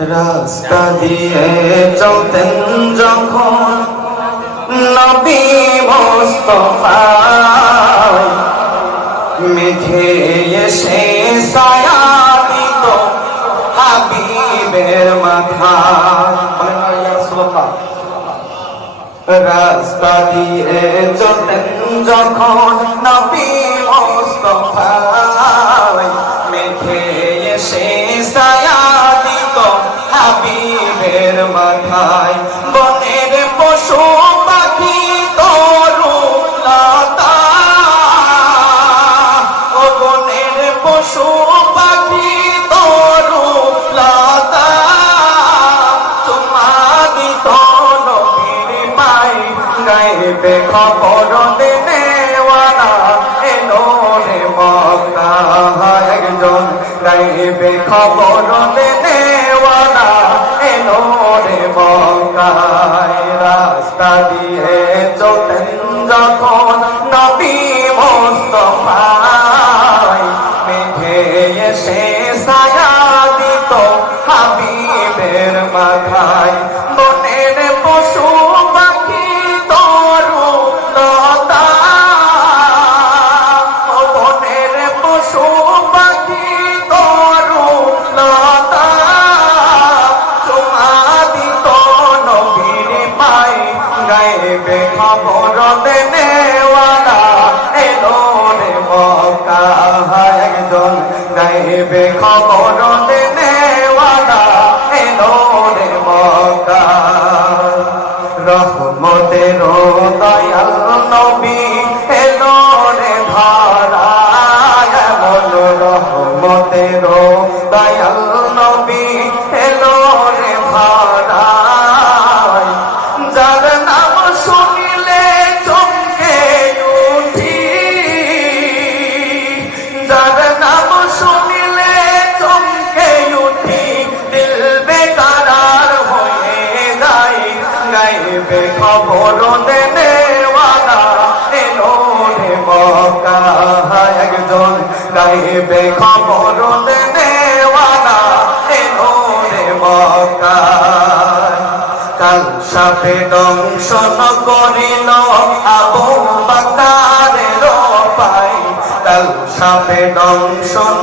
রাস্তা দিয়ে চলতেন যখন নবী মুস্তাফা মেঘে এসে ছায়া দিত হাবিবের মাথায়। রাস্তা দিয়ে চলতেন যখন নবী মুস্তাফা মেঘে এসে ছায়া দিত হাবিবের মাথায়। বনের পশু পাখি তরু লতা, ও বনের পশু পাখি তরু লতা চুমা দিত নবীর পাই। গাইবে খবর দেনেওয়ালা এলো রে মক্কা, একজন গাইবে খবর দেনেওয়ালা এলো রে মক্কায়। রাস্তা দিয়ে চলতেন যখন নবী মুস্তাফা মেঘে এসে ছায়া দিত হাবিবের মাথায়। বনের পশু পাখি তরু লতা, বনের পশু পাখি তরু লতা চুমা দিত নবীর পাই। গাইবে খবর দেনেওয়ালা এলো রে মক্কা, একজন গাইবে খবর দেনেওয়ালা এলো রে মক্কা। রহমতের দয়াল নবী এলো রে ধরায়, এমন রহমতের দয়াল নবী এলো রে ধরায়। যার নাম শুনিলে চমকে উঠি, যার নাম শুনিলে চমকে উঠি, দিল বেকারার হয়ে যায়। গাইবে খবর দেনেওয়ালা এলো রে মক্কা, একজন গাইবে খবর দেনেওয়ালা এলো রে মক্কা। কাল সাপে দংশন করিল আবু বকরের পাই, কাল সাপে দংশন